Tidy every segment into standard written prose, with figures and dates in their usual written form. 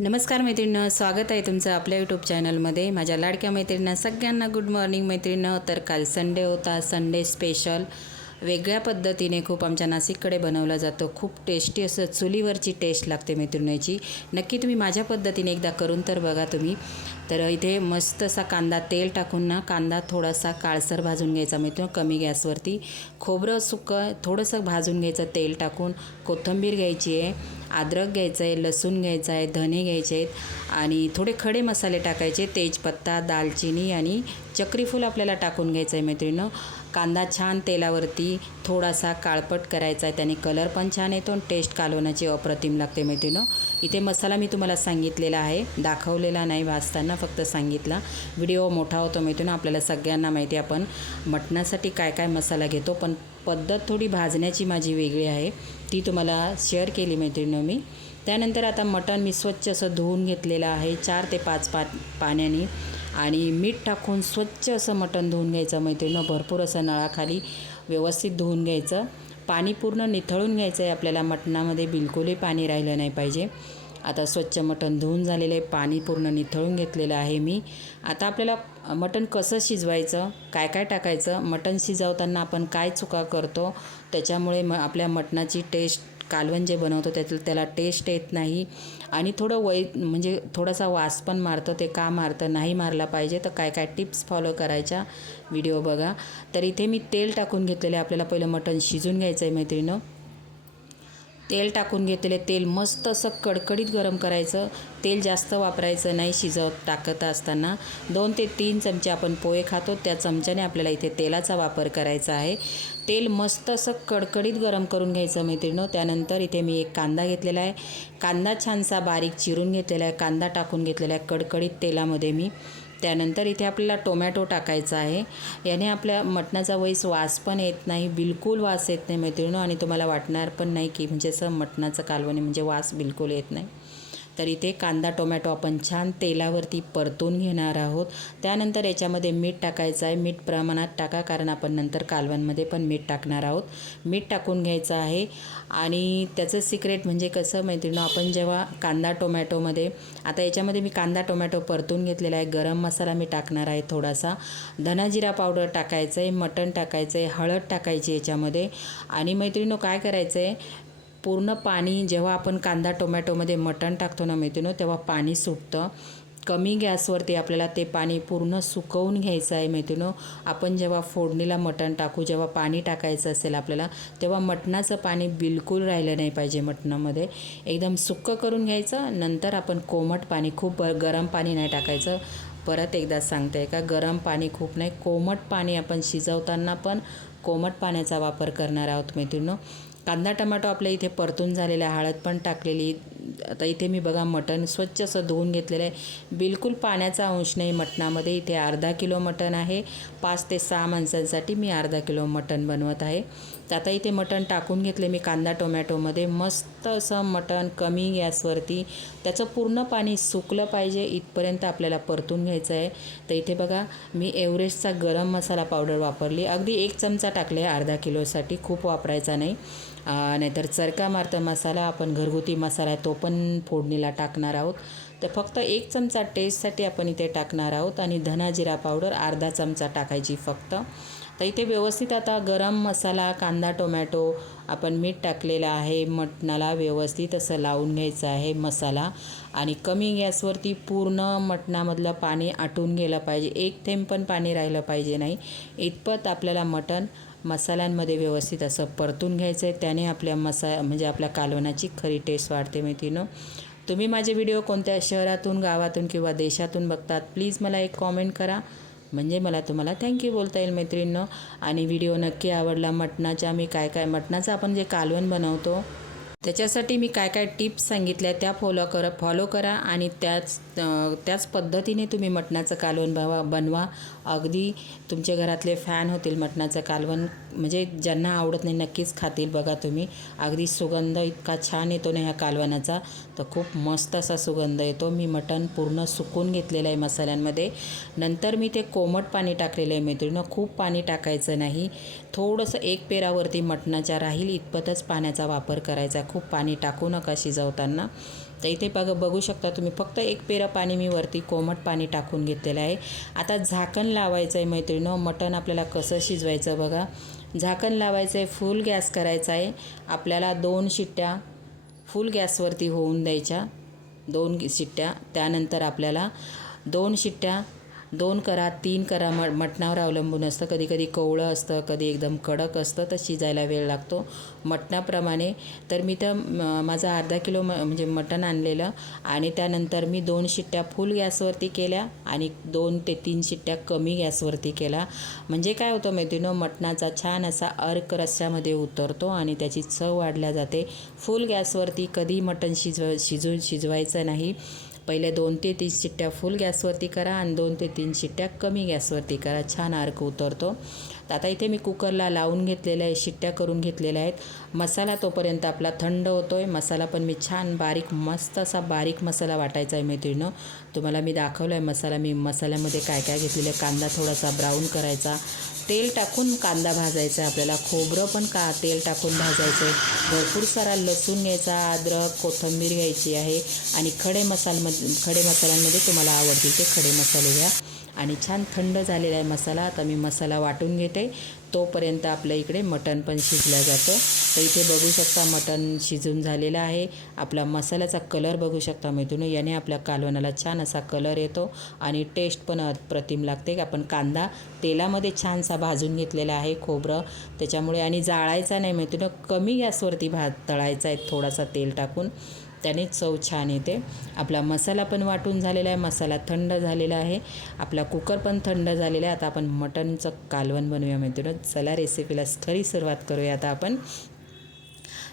नमस्कार मैत्रिणींनो, स्वागत आहे तुमचं आपल्या यूट्यूब चॅनलमध्ये। माझ्या लाडक्या मैत्रिणींना सगळ्यांना गुड मॉर्निंग मैत्रिणींनो। तर काल संडे होता, संडे स्पेशल वेगळ्या पद्धतीने खूप आमच्या नाशिककडे बनवला जातो। खूप टेस्टी असं चुलीवरची टेस्ट लागते मैत्रिणीची। नक्की तुम्ही माझ्या पद्धतीने एकदा करून तर बघा तुम्ही। तर इथे मस्त असा कांदा तेल टाकून ना, कांदा थोडासा काळसर भाजून घ्यायचा मैत्रिणी, कमी गॅसवरती। खोबरं सुकं थोडंसं भाजून घ्यायचं तेल टाकून। कोथिंबीर घ्यायची आहे, अद्रक घ्यायचं आहे, लसूण घ्यायचं आहे, धने घ्यायचे आहेत आणि थोडे खडे मसाले टाकायचे, तेजपत्ता, दालचिनी आणि चक्रीफूल आपल्याला टाकून घ्यायचं आहे मैत्रिणींनो। कांदा छान तेलावरती थोडासा काळपट करायचा आहे, त्याने कलर पण छान येतो आणि टेस्ट कालवणाची अप्रतिम लागते मैत्रिणींनो। इथे मसाला मी तुम्हाला सांगितलेला आहे, दाखवलेला नाही भाजताना, फक्त सांगितला। व्हिडिओ मोठा होतो मैत्रिणींनो, आपल्याला सगळ्यांना माहिती आहे आपण मटणासाठी काय काय मसाला घेतो, पण पद्धत थोडी भाजण्याची माझी वेगळी आहे, ती तुम्हाला शेअर केली मैत्रिणींनो मी। त्यानंतर आता मटण मी स्वच्छ असं धुवून घेतलेलं आहे 4 ते 5 पाण्याने आणि मीठ टाकून स्वच्छ असं मटण धुवून घ्यायचं मैत्रिणींनो। भरपूर असं नळाखाली व्यवस्थित धुवून घ्यायचं। पाणी पूर्ण निथळून घ्यायचं आहे आपल्याला, मटणामध्ये बिलकुलही पाणी राहिलं नाही पाहिजे। आता स्वच्छ मटण धुवून झालेलं आहे, पाणी पूर्ण निथळून घेतलेलं आहे मी। आता आपल्याला मटण कसं शिजवायचं, काय काय टाकायचं, मटण शिजवताना आपण काय चुका करतो, त्याच्यामुळे आपल्या मटणाची टेस्ट, कालवण जे बनवतो त्याला टेस्ट येत नाही आणि थोडं म्हणजे थोडासा वास पण मारतं। ते का मारतं, नाही मारला पाहिजे तर काय काय टिप्स फॉलो करायच्या, व्हिडिओ बघा। तर इथे मी तेल टाकून घेतलेलं आहे, आपल्याला पहिलं मटण शिजून घ्यायचं आहे मैत्रिणींनो। तेल टाकून घेतलेले, तेल मस्त असं कडकडीत गरम करायचं। तेल जास्त वापरायचं नाही टाकत असताना। 2 ते 3 चमचे आपण पोहे खातो त्या चमच्याने आपल्याला इथे तेलाचा वापर करायचा आहे। तेल मस्त असं कडकडीत गरम करून घ्यायचं मैत्रिणींनो। त्यानंतर इथे मी एक कांदा घेतलेला आहे, कांदा छानसा बारीक चिरून घेतलेला आहे, कांदा टाकून घेतलेला आहे कडकडीत तेलामध्ये मी। त्यानंतर इथे आपल्याला टोमॅटो टाकायचा आहे, याने आपल्या मटणाचा वास पण येत नाही, बिलकुल वास येत नाही मैत्रिणींनो, आणि तुम्हाला वाटणार पण नाही की म्हणजे असं मटणाचं कालवण म्हणजे वास बिलकुल येत नाही। तर इथे कांदा टोमॅटो आपण छान तेलावरती परतून घेणार आहोत। त्यानंतर याच्यामध्ये मीठ टाकायचं आहे, मीठ प्रमाणात टाका, कारण आपण नंतर कालवणमध्ये पण मीठ टाकणार आहोत। मीठ टाकून घ्यायचं आहे आणि त्याचं सिक्रेट म्हणजे कसं मैत्रिणींनो, आपण जेव्हा कांदा टोमॅटोमध्ये, आता याच्यामध्ये मी कांदा टोमॅटो परतून घेतलेला आहे, गरम मसाला मी टाकणार आहे थोडासा, धना जिरा पावडर टाकायचं आहे, मटण टाकायचं आहे, हळद टाकायची याच्यामध्ये। आणि मैत्रिणींनो काय करायचं आहे, पूर्ण पाणी जेव्हा आपण कांदा टोमॅटोमध्ये मटण टाकतो ना मैत्रिणींनो, तेव्हा पाणी सुटतं। कमी गॅसवरती आपल्याला ते पाणी पूर्ण सुकवून घ्यायचं आहे मैत्रिणींनो। आपण जेव्हा फोडणीला मटण टाकू, जेव्हा पाणी टाकायचं असेल आपल्याला, तेव्हा मटणाचं पाणी बिलकुल राहिलं नाही पाहिजे मटणामध्ये, एकदम सुक्कं करून घ्यायचं। नंतर आपण कोमट पाणी, खूप गरम पाणी नाही टाकायचं, परत एकदा सांगते का, गरम पाणी खूप नाही, कोमट पाणी, आपण शिजवताना पण कोमट पाण्याचा वापर करणार आहोत मैत्रिणींनो। कांदा टमाटो आपल्या इथे परतून झालेला, हळद पण टाकलेली। आता इथे मी बघा मटण स्वच्छ असं धुवून घेतलेलं आहे, बिलकुल पाण्याचा अंश नाही मटणामध्ये। इथे अर्धा किलो मटण आहे, 5 ते 6 माणसांसाठी मी अर्धा किलो मटण बनवत आहे। तर आता इथे मटण टाकून घेतले मी कांदा टोमॅटोमध्ये, मस्त असं मटण कमी गॅसवरती, त्याचं पूर्ण पाणी सुकलं पाहिजे इथपर्यंत आपल्याला परतून घ्यायचं आहे। तर इथे बघा मी एव्हरेस्टचा गरम मसाला पावडर वापरली, अगदी 1 चमचा टाकले अर्धा किलोसाठी, खूप वापरायचा नाही, नाहीतर चरका मारतं मसाला। आपण घरगुती मसाला आहे तो पण फोडणीला टाकणार आहोत, तर फक्त 1 चमचा टेस्टसाठी आपण इथे टाकणार आहोत। आणि धना जिरा पावडर अर्धा चमचा टाकायची फक्त। तर इथे व्यवस्थित आता गरम मसाला, कांदा टोमॅटो, आपण मीठ टाकलेलं आहे, मटणाला व्यवस्थित असं लावून घ्यायचं आहे मसाला। आणि कमी गॅसवरती पूर्ण मटणामधलं पाणी आटून गेलं पाहिजे, 1 थेंब पण पाणी राहिलं पाहिजे नाही, इतपत आपल्याला मटण मसाल्यांमध्ये व्यवस्थित असं परतून घ्यायचं आहे। त्याने आपल्या म्हणजे आपल्या कालवणाची खरी टेस्ट वाढते मैत्रिणींनो। तुम्ही माझे व्हिडिओ कोणत्या शहरातून, गावातून किंवा देशातून बघतात, प्लीज मला एक कॉमेंट करा, म्हणजे मला तुम्हाला थँक्यू बोलता येईल मैत्रिणींनो। आणि व्हिडिओ नक्की आवडला मटणाचा, मी काय काय मटणाचं आपण जे कालवण बनवतो त्याच्यासाठी मी काय काय टिप्स सांगितल्या त्या फॉलो करा आणि त्याच पद्धतीने तुम्ही मटणाचं कालवण बनवा। अगदी तुमच्या घरातले फॅन होतील मटणाचं कालवण, म्हणजे ज्यांना आवडत नाही नक्कीच खातील बघा तुम्ही। अगदी सुगंध इतका छान येतो ना ह्या कालवणाचा, तर खूप मस्त असा सुगंध येतो। मी मटण पूर्ण सुकून घेतलेलं आहे मसाल्यांमध्ये, नंतर मी ते कोमट पाणी टाकलेलं आहे मैत्रिणींनो, खूप पाणी टाकायचं नाही, थोडंसं 1 पेरावरती मटणाच्या राहील इतपतच पाण्याचा वापर करायचा, खूप पाणी टाकू नका शिजवताना। तर इथे बघू शकता तुम्ही, फक्त एक पेरा पाणी मी वरती कोमट पाणी टाकून घेतलेलं आहे. आता झाकण लावायचं आहे मैत्रिणींनो. मटण आपल्याला कसं शिजवायचं बघा. झाकण लावायचं आहे, फुल गॅस करायचा आहे आपल्याला. 2 शिट्ट्या फुल गॅसवरती होऊन द्यायच्या, 2 शिट्ट्या. त्यानंतर आपल्याला 2 शिट्ट्या, 2 करा 3 करा, मटणावर अवलंबून असतं. कधी कधी कवळं असतं, कधी एकदम कडक असतं, तर शिजायला वेळ लागतो मटणाप्रमाणे. तर मी तर माझं अर्धा किलो म्हणजे मटण आणलेलं, आणि त्यानंतर मी 2 शिट्ट्या फुल गॅसवरती केल्या आणि 2 ते 3 शिट्ट्या कमी गॅसवरती केला. म्हणजे काय होतं मैत्रिणींनो, मटणाचा छान असा अर्क रस्स्यामध्ये उतरतो आणि त्याची चव वाढल्या जाते. फुल गॅसवरती कधी मटण शिजवायचं नाही. पहिले 2 ते 3 शिट्ट्या फुल गॅसवरती करा आणि 2 ते 3 शिट्ट्या कमी गॅसवरती करा, छान अर्क उतरतो. तर आता इथे मी कुकरला लावून घेतलेलं आहे, शिट्ट्या करून घेतलेल्या आहेत. मसाला तोपर्यंत आपला थंड होतो आहे. मसाला पण मी छान बारीक, मस्त असा बारीक मसाला वाटायचा आहे मैत्रिणींनो. तुम्हाला मी दाखवलं आहे मसाला. मी मसाल्यामध्ये काय काय घेतलेलं आहे. कांदा थोडासा ब्राऊन करायचा, तेल टाकून कांदा भाजायचा आहे आपल्याला. खोबरं पण तेल टाकून भाजायचं आहे. भरपूर सारा लसूण घ्यायचा, अद्रक, कोथिंबीर घ्यायची आहे. आणि खडे मसाल्यांमध्ये तुम्हाला आवडतील ते खडे मसाले घ्या. आणि छान थंड झालेला आहे मसाला. आता मी मसाला वाटून घेते, तोपर्यंत आपल्या इकडे मटण पण शिजलं जातं. तर इथे बघू शकता मटण शिजून झालेलं आहे. आपला मसाल्याचा कलर बघू शकता मैत्रिणी. याने आपल्या कालवणाला छान असा कलर येतो आणि टेस्ट पण अप्रतिम लागते. आपण कांदा तेलामध्ये छानसा भाजून घेतलेला आहे, खोबरं त्याच्यामुळे. आणि जाळायचा नाही मैत्रिणी, कमी गॅसवरती तळायचा आहे थोडासा तेल टाकून, त्याने चव छान येते. आपला मसाला पण वाटून झालेला आहे, मसाला थंड झालेला आहे, आपला कुकर पण थंड झालेला आहे. आता आपण मटणचं कालवण बनवूया मैत्रिणी. चला रेसिपीला खरी सुरुवात करूया आता आपण.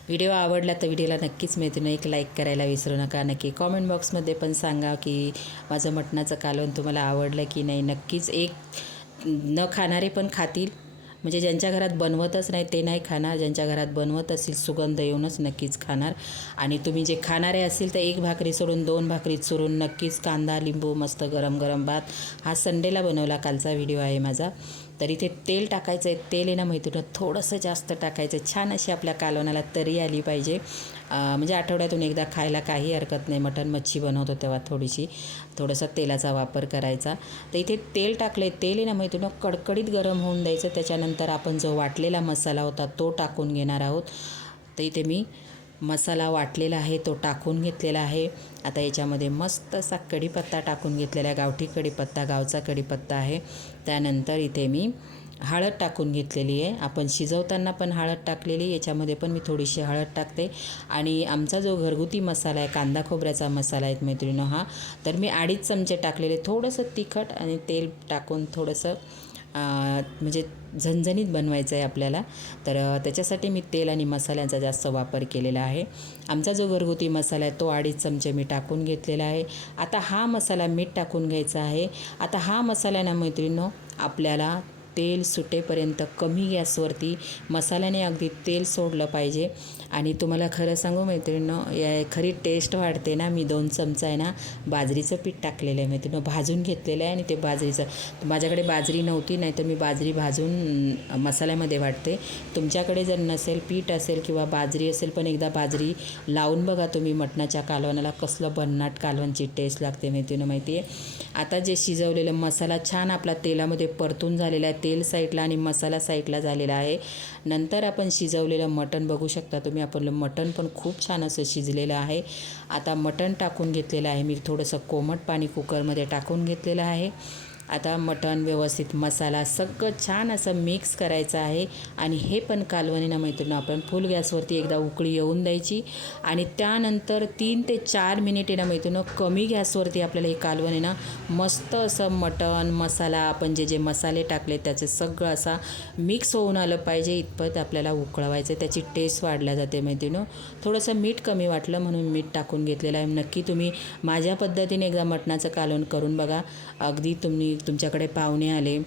व्हिडिओ आवडला तर व्हिडिओला नक्कीच मैत्रिणी एक लाईक करायला विसरू नका. नक्की कॉमेंट बॉक्समध्ये पण सांगा की माझं मटणाचं कालवण तुम्हाला आवडलं की नाही. नक्कीच एक न खाणारे पण खातील, म्हणजे ज्यांच्या घरात बनवतच नाही ते नाही खाणार, ज्यांच्या घरात बनवत असेल सुगंध येऊनच नक्कीच खाणार. आणि तुम्ही जे खाणारे असेल तर 1 भाकरी सोडून 2 भाकरी चुरून नक्कीच कांदा लिंबू मस्त गरम गरम भात. हा संडेला बनवला कालचा व्हिडिओ आहे माझा. तर इथे तेल टाकायचं आहे. तेल आहे ना मैत्रिणी थोडंसं जास्त टाकायचं. छान अशी आपल्या कालवणाला तरी आली पाहिजे. म्हणजे आठवड्यातून एकदा खायला काही हरकत नाही. मटण मच्छी बनवतो तेव्हा थोडासा तेलाचा वापर करायचा. तर इथे तेल टाकले. तेल आहे ना मैत्रिणी कडकडीत गरम होऊन द्यायचं. त्याच्यानंतर आपण जो वाटलेला मसाला होता तो टाकून घेणार आहोत. तर इथे मी मसाला वाटलेला आहे तो टाकून घेतलेला आहे. आता याच्यामध्ये मस्त असा कढीपत्ता टाकून घेतलेला आहे, गावठी कढीपत्ता, गावचा कढीपत्ता आहे. त्यानंतर इथे मी हळद टाकून घेतलेली आहे. आपण शिजवताना पण हळद टाकलेली, याच्यामध्ये पण मी थोडीशी हळद टाकते. आणि आमचा जो घरगुती मसाला आहे, कांदा खोबऱ्याचा मसाला आहे मैत्रिणींनो हा, तर मी 2.5 चमचे टाकलेले. थोडंसं तिखट आणि तेल टाकून थोडंसं म्हणजे झणझणीत बनवायचं आहे आपल्याला. तर त्याच्यासाठी मी तेल आणि मसाल्यांचा जास्त वापर केलेला आहे. आमचा जो घरगुती मसाला आहे तो 2.5 चमचे मी टाकून घेतलेला आहे. आता हा मसाला मीठ टाकून घ्यायचा आहे. आता हा मसाला ना मैत्रिणींनो आपल्याला तेल सुटेपर्यंत कमी गॅसवरती, मसाल्याने अगदी तेल सोडलं पाहिजे. आणि तुम्हाला खरं सांगू मैत्रिणींनो, या खरी टेस्ट वाढते ना, मी 2 चमचा आहे ना बाजरीचं पीठ टाकलेलं आहे मैत्रिणींनो, भाजून घेतलेलं आहे. आणि ते बाजरीचं, माझ्याकडे बाजरी नव्हती, नाही तर मी बाजरी भाजून मसाल्यामध्ये वाटते. तुमच्याकडे जर नसेल, पीठ असेल किंवा बाजरी असेल, पण एकदा बाजरी लावून बघा तुम्ही मटणाच्या कालवणाला, कसलं भन्नाट कालवणची टेस्ट लागते मैत्रिणींनो माहिती आहे. आता जे शिजवलेलं मसाला छान आपला तेलामध्ये परतून झालेला आहे, तेल साईडला आणि मसाला साईडला झालेला आहे. नंतर आपण शिजवलेलं मटण बघू शकता तुम्ही, आपलं मटण पण खूप छान असं शिजलेलं आहे. आता मटण टाकून घेतलेलं आहे मी, थोडंसं कोमट पाणी कुकरमध्ये टाकून घेतलेलं आहे. आता मटण व्यवस्थित मसाला सगळं छान असं मिक्स करायचं आहे. आणि हे पण कालवणीनं मैत्रिणी आपण फुल गॅसवरती एकदा उकळी येऊन द्यायची. आणि त्यानंतर 3 ते 4 मिनिटे ना मैत्रिणी कमी गॅसवरती आपल्याला हे कालवणीनं मस्त असं मटण मसाला, आपण जे मसाले टाकले त्याचे सगळं असा मिक्स होऊन आलं पाहिजे इतपत आपल्याला उकळवायचं. त्याची टेस्ट वाढल्या जाते मैत्रिणी. थोडंसं मीठ कमी वाटलं म्हणून मीठ टाकून घेतलेलं आहे. नक्की तुम्ही माझ्या पद्धतीने एकदा मटणाचं कालवण करून बघा. अगदी तुमच्याकडे पाहुणे आले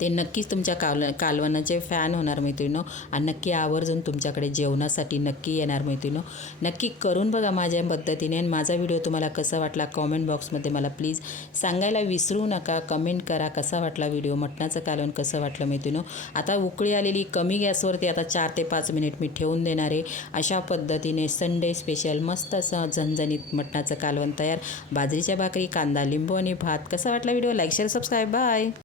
ते नक्कीच तुमच्या कालवणाचे फॅन होणार मैत्रिणीनो आणि नक्की आवर्जून तुमच्याकडे जेवणासाठी नक्की येणार मैत्रिणीनो. नक्की करून बघा माझ्या पद्धतीने. आणि माझा व्हिडिओ तुम्हाला कसा वाटला कॉमेंट बॉक्समध्ये मला प्लीज सांगायला विसरू नका. कमेंट करा कसा वाटला व्हिडिओ, मटणाचं कालवण कसं वाटलं मैत्रिणीनो. आता उकळी आलेली कमी गॅसवरती आता 4 ते 5 मिनिट मी ठेवून देणार आहे. अशा पद्धतीने संडे स्पेशल मस्त असं झणझणीत मटणाचं कालवण तयार. बाजरीच्या भाकरी, कांदा, लिंबू आणि भात. कसा वाटला video, like share subscribe. Bye.